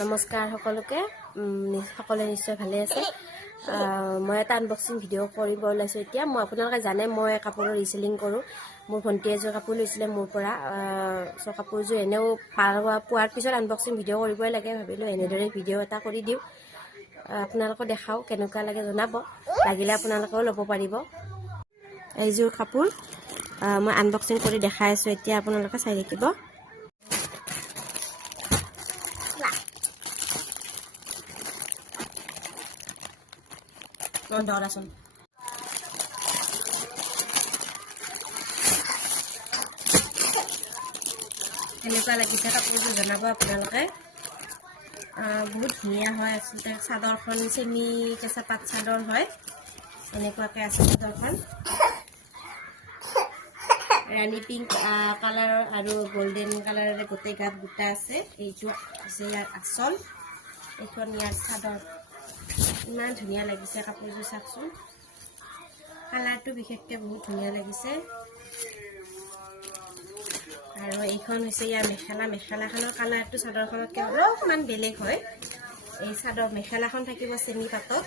নমস্কাৰ সকলোকে সকলোৱে নিশ্চয় ভালে আছে মই এটা আনবক্সিং ভিডিঅ' কৰিব ওলাইছো এতিয়া মই আপোনালোকে জানে মই কাপোৰৰ ৰিসেলিং কৰোঁ মোৰ ভণ্টি এযোৰ কাপোৰ লৈছিলে মোৰ পৰা সো কাপোৰযোৰ এনেও পোৱাৰ পিছত আনবক্সিং ভিডিঅ' কৰিবই লাগে ভাবিলো এনেদৰে ভিডিঅ' এটা কৰি দিওঁ আপোনালোকক দেখাও কেনেকুৱা লাগে জনাব লাগিলে আপোনালোকেও ল'ব পাৰিব এইযোৰ কাপোৰ মই আনবক্সিং কৰি দেখাই আছো এতিয়া আপোনালোকে চাই থাকিব Dorason. এনেকুৱা লাগিছে কাপোৰটো জনাব আপোনালোকে বহুত ধুনীয়া হয় আসলে চাদৰখন চেমি কেঁচা পাট চাদৰ হয় এনেকুৱাকৈ আছে চাদৰখন ৰাণী পিংক কালাৰ আৰু গোল্ডেন কালাৰৰে গোটেই গাত বুটা আছে এইটো আছে ইয়াৰ আচল এইখন ইয়াৰ চাদৰ ইমান ধুনীয়া লাগিছে কাপোৰযোৰ চাকচোন কালাৰটো বিশেষকৈ বহুত ধুনীয়া লাগিছে আৰু এইখন হৈছে ইয়াৰ মেখেলাখনৰ কালাৰটো চাদৰখনতকৈ অলপমান বেলেগ হয় এই চাদৰ মেখেলাখন থাকিব চেমি পাটত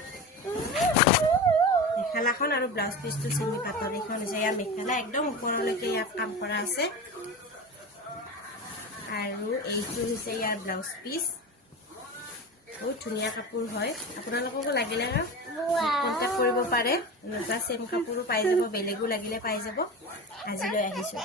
মেখেলাখন আৰু ব্লাউজ পিচটো চেমি পাটৰ এইখন হৈছে ইয়াৰ মেখেলা একদম ওপৰলৈকে ইয়াত কাম কৰা আছে আৰু এইটো হৈছে ইয়াৰ ব্লাউজ পিচ বহুত ধুনীয়া কাপোৰ হয় আপোনালোককো লাগিলে কন্টাক্ট কৰিব পাৰে এনেকুৱা সেম কাপোৰো পাই যাব বেলেগো লাগিলে পাই যাব আজিলৈ আহিছো